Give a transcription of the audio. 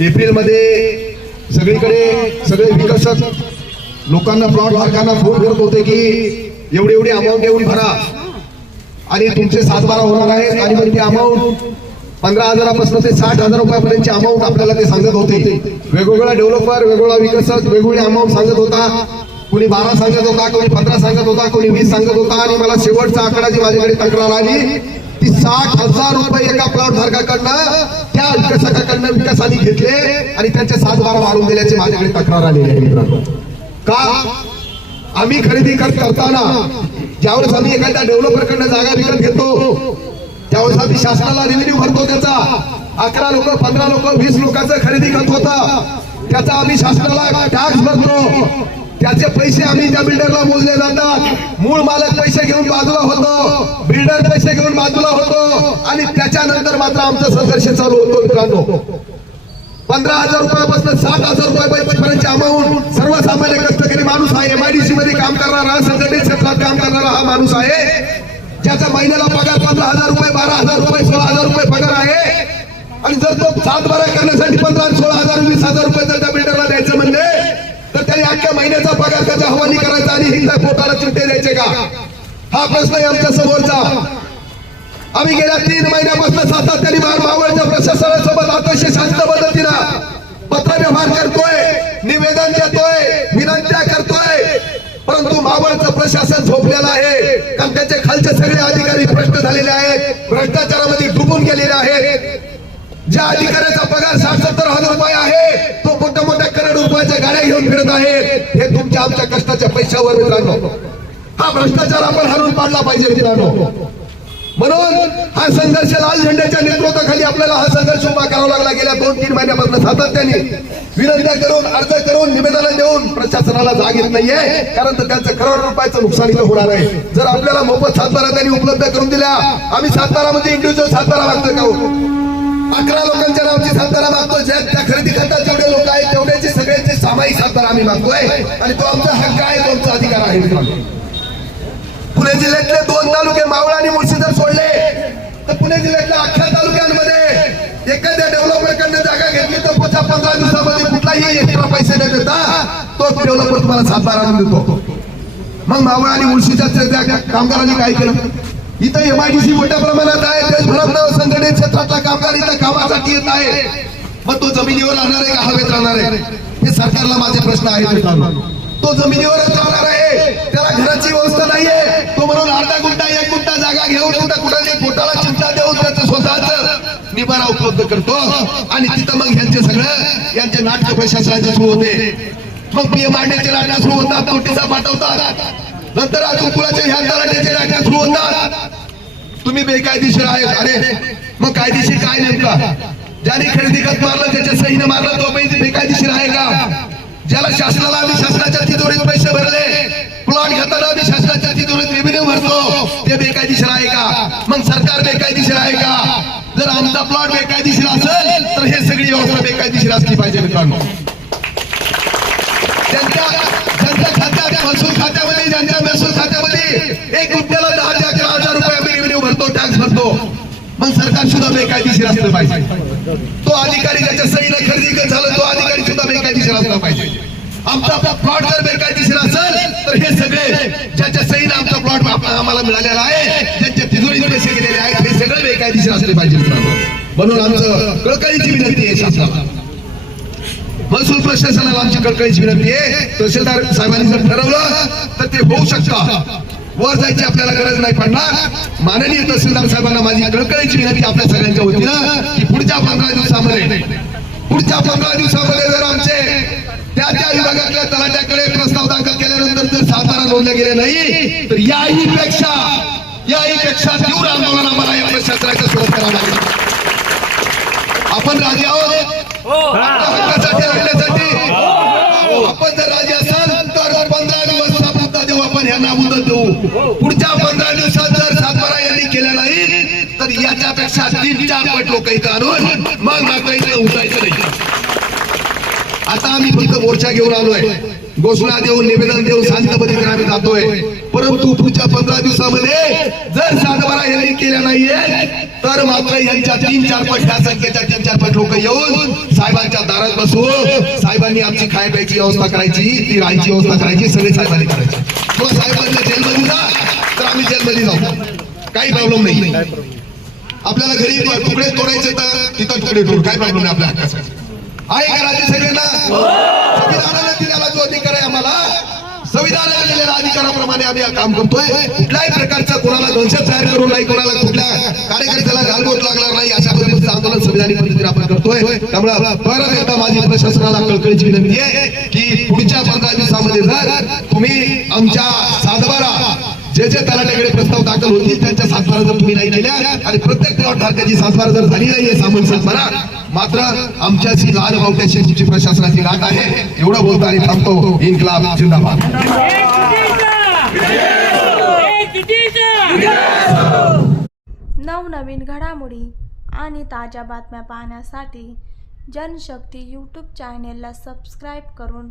एप्रिलमध्ये सगळीकडे सगळे विकसक लोकांना प्लॉट धारकांना फोन करत होते की एवढी एवढी अमाऊंट येऊन भरा. आणि तुमचे सात बारा होणार आहेत आणि मग ते अमाऊंट पंधरा हजारापासून ते साठ हजार रुपयापर्यंतची अमाऊंट आपल्याला ते सांगत होते. वेगवेगळा डेव्हलपर वेगवेगळा विकसक वेगवेगळी अमाऊंट सांगत होता. कोणी बारा सांगत होता कोणी पंधरा सांगत होता कोणी वीस सांगत होता. आणि मला शेवटचा आकडा जी माझ्याकडे तक्रार आली की साठ हजार रुपये एका प्लॉट धारकाकडनं त्या विकसकाकडनं विकासाने घेतले आणि त्यांचे सात बारा वाढवून दिल्याची माझ्याकडे तक्रार आलेली आहे मित्रांनो. का? आम्ही खरेदी करताना ज्यावेळेस आम्ही एखाद्या डेव्हलपरकडनं जागा विकत घेतो त्यावेळेस आम्ही शासनाला रेव्हेन्यू भरतो त्याचा. अकरा लोक पंधरा लोक वीस लोकांचं खरेदी करत होता. त्याचा आम्ही शासनाला टॅक्स भरतो. त्याचे पैसे आम्ही त्या बिल्डरला मोजले जातात. मूळ मालक पैसे घेऊन बाजूला होतो. बिल्डर पैसे घेऊन बाजूला होतो. आणि त्याच्यानंतर मात्र आमचा संघर्ष चालू होतो मित्रांनो. पंधरा हजार रुपयापासून सात हजार रुपयापर्यंत अमाऊंट सर्वसामान्य कष्टकरी माणूस आहे. एमआयडीसी मध्ये काम करणारा संघटित क्षेत्रात काम करणारा हा माणूस आहे. ज्याचा महिन्याला पगार पंधरा हजार रुपये बारा हजार रुपये सोळा हजार रुपये पगार आहे. आणि जर तो सात बारा करण्यासाठी पंधरा सोळा हजार वीस हजार रुपये जर त्या बिल्डरला द्यायचं म्हणजे त्याने अख्ख्या महिन्याचा पगार त्याच्या हवाली करायचा आणि हिंदा पोटाला चिमटे द्यायचे का? हा प्रश्न आहे आमच्या समोरचा. आम्ही गेल्या तीन महिन्यापासून सातत्याने मार मावळच्या प्रशासनासोबत अतिशय शांत पद्धतीनं पत्रव्यवहार करतोय निवेदन देतोय विनंत्या करतोय. परंतु मावळचं प्रशासन झोपलेलं आहे कारण त्याचे खालचे सगळे अधिकारी भ्रष्ट झालेले आहेत भ्रष्टाचारामध्ये डुबून गेलेले आहेत. ज्या अधिकाऱ्याचा पगार साठ सत्तर हजार रुपये आहे तो मोठ्या मोठ्या करोड रुपयाच्या गाड्या घेऊन फिरत आहे. हे तुमच्या आमच्या कष्टाच्या पैशावर मित्रांनो. हा भ्रष्टाचार आपण हरून पाडला पाहिजे मित्रांनो. म्हणून हा संघर्ष लाल झेंड्याच्या नेतृत्वाखाली आपल्याला हा संघर्ष उभा करावा लागला. गेल्या दोन तीन महिन्यापासून सातत्याने विनंत्या करून अर्ज करून निवेदन देऊन प्रशासनाला जाग येत नाहीये. कारण तर त्यांचं करोड रुपयाचं नुकसान इथं होणार आहे. जर आपल्याला मोफत सातबारा त्यांनी उपलब्ध करून दिल्या आम्ही सातबारामध्ये इंडिव्हिज्युअल सातबारा मागतो का हो? अकरा लोकांच्या नावाची सातारा मागतोय. ज्या त्या खरेदी करतात जेवढे लोक आहेत तेवढ्याचे सगळ्यांचे सामायिक सातारा आम्ही मागतोय. आणि तो आमचा हक्क आहे तो आमचा अधिकार आहे पुणे जिल्ह्यातले दोन तालुके मावळा आणि मुळशी जर सोडले तर पुणे जिल्ह्यातल्या अठरा तालुक्यांमध्ये एखाद्या डेव्हलपरकडनं जागा घेतली तर पुढच्या पंधरा दिवसामध्ये कुठलाही एक्स्ट्रा पैसे न देता तोच डेव्हलपर तुम्हाला सातारा आणून देतो. मग मावळा आणि मुळशीच्या कामगारांनी काय केलं? इथं एमआयडीसी मोठ्या प्रमाणात आहे देशभरात संघटित क्षेत्रातला कामगार इथं कामासाठी येत आहे. मग तो जमिनीवर राहणार आहे का हवेत राहणार आहे? हे सरकारला माझे प्रश्न आहेत तो जमिनीवरच राहणार आहे. त्याला घराची व्यवस्था नाहीये. तो म्हणून अर्धा गुंठा एक गुंठा जागा घेऊन कुठं कुठं पोटाला चिंता देऊन त्याचं स्वतःच निवारा उपलब्ध करतो. आणि तिथं मग यांचे सगळं यांचे नाटक प्रशासनाचे सुरू होते. मग पीएम आरडीचे नाट्य सुरू होतात नोटिसा पाठवतात. नंतर अजून कुणाचे ह्या तलाट्याचे नाट्य सुरू होतात. तुम्ही बेकायदेशीर आहेत. अरे मग कायदेशीर काय नेमका? ज्याने खरेदी खत मारलं त्याच्या सहीनं मारलं तो पैसे बेकायदेशीर आहे का? ज्याला शासनाला आम्ही शासनाच्या तिजोरीत पैसे भरले प्लॉट घेताना आम्ही शासनाच्या तिजोरीत रेव्हेन्यू भरतो ते बेकायदेशीर आहे का? मग सरकार बेकायदेशीर आहे का? जर आमचा प्लॉट बेकायदेशीर असेल तर हे सगळी व्यवस्था बेकायदेशीर असली पाहिजे मित्रांनो. त्यांच्या त्यांच्या खात्यात महसूल खात्यामध्ये ज्यांच्या महसूल खात्यामध्ये एक रुपयाला दहा ते अकरा हजार रुपये आम्ही रेव्हेन्यू भरतो टॅक्स भरतो मग सरकार सुद्धा बेकायदेशीर असलं पाहिजे. तो अधिकारी त्याच्या सहीने खरेदी करत झालं तो अधिकारी सुद्धा बेकायदेशीर असला पाहिजे. आमचा प्लॉट जर बेकायदेशीर असेल तर हे सगळे ज्याच्या सहीनं आमचा प्लॉट आम्हाला मिळालेला आहे ज्यांच्या तिजोरी पैसे गेलेले आहेत हे सगळे बेकायदेशीर असले पाहिजे म्हणून आमचं कळकळीची विनंती आहे शासनाला. महसूल प्रशासनाला आमची कळकळीची विनंती आहे. तहसीलदार साहेबांनी जर ठरवलं तर ते होऊ शकतं. वर जायची आपल्याला गरज नाही पडणार. माननीय तहसीलदार साहेबांना माझी कळकळीची विनंती आपल्या सगळ्यांच्या वतीनं की पुढच्या पंधरा दिवसामध्ये पुढच्या पंधरा दिवसामध्ये जर आमचे त्या त्या विभागातल्या तलाट्याकडे प्रस्ताव दाखल केल्यानंतर जर सातारा नोंदले गेले नाही तर याही पेक्षा याही पेक्षा तीव्र आंदोलन आम्हाला या प्रशासनाच्या सोबत करावं लागेल. आपण राजे आहोत? हक्कासाठी आपण यांना मुदत देऊ. पुढच्या पंधरा दिवसात जर सातबारा यांनी केल्या नाही तर याच्यापेक्षा तीन चार पट लोक इथं आणून मग मात्र इथं उठायचं नाही. आता आम्ही फक्त मोर्चा घेऊन आलोय. घोषणा देऊन निवेदन देऊन शांत आम्ही जातोय. परंतु पुढच्या पंधरा दिवसामध्ये जर सातबारा यांनी केल्या नाहीये तर मात्र यांच्या तीन चार पट ह्या संख्येच्या तीन चार पट लोक येऊन साहेबांच्या दारात बसून साहेबांनी आमची खाय प्यायची व्यवस्था करायची ती राहायची व्यवस्था करायची सगळी साहेबांनी करायची. किंवा साहेबांना जेलमध्ये जा तर आम्ही जेलमध्ये जाऊ. काही प्रॉब्लेम नाही. आपल्याला घरी तुकडे तोडायचे तर तिथं तुकडे तोड काय प्रॉब्लेम नाही आपल्या हक्कासाठी. आहे का राज्य सगळ्यांना संविधानाला दिलेला जो अधिकार आहे आम्हाला संविधानाला दिलेल्या अधिकाराप्रमाणे आम्ही हे काम करतोय. कुठल्याही प्रकारचा कोणाला दहशत तयार करून नाही कोणाला कुठल्या कार्यकर्त्याला घालबोट लागणार नाही अशा पद्धतीचं आंदोलन संविधानिक पद्धतीने आपण करतोय. त्यामुळे परत एकदा माझी प्रशासनाला कळकळीची विनंती आहे की पुढच्या पंधरा दिवसामध्ये जर तुम्ही आमच्या सातबारा जे जे तलाट्याकडे प्रस्ताव दाखल होतील त्यांच्या सातबारा जर तुम्ही नाही केल्या आणि प्रत्येक तलाटधारकाची सातबारा जर झाली नाहीये सामूहिक सातबारा मात्र आमच्याशी लाल बावट्याशी तुमची प्रशासनाची गाठ आहे. एवढं बोलतो आणि थांबतो. इन्क्लाब जिंदाबाद. नवनवीन घडामोडी आणि ताज्या बातम्या पाहण्यासाठी जनशक्ती यूट्यूब चॅनेलला सबस्क्राईब करून